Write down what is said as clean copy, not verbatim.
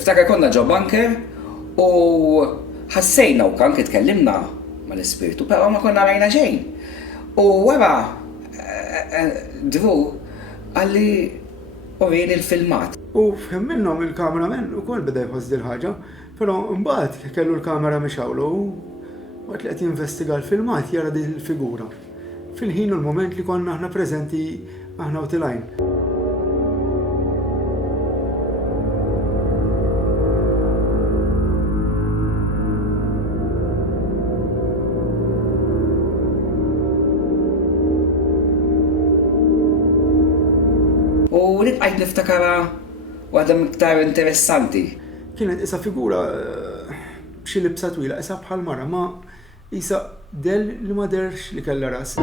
Niftakar konna ġo bunker u ħassejna u kan tkellimna mal-ispirtu, però ma konna rajna xejn. U wara Drew għalli urini l-filmat. U fhem minnhom il-kameraman ukoll beda jħoss dil ħaġa, però mbagħad kellu l-kamera mexawlu u waqt li qed jinvestiga l-filmat jara din il-figura. Fil-ħin u l-moment li konna aħna preżenti aħna u tilajn. U li bqajt niftakara waħda miktar interessanti. Kienet isa figura b'xi libsa twila, isa bħal mara ma isa del li ma derx li kellha ras.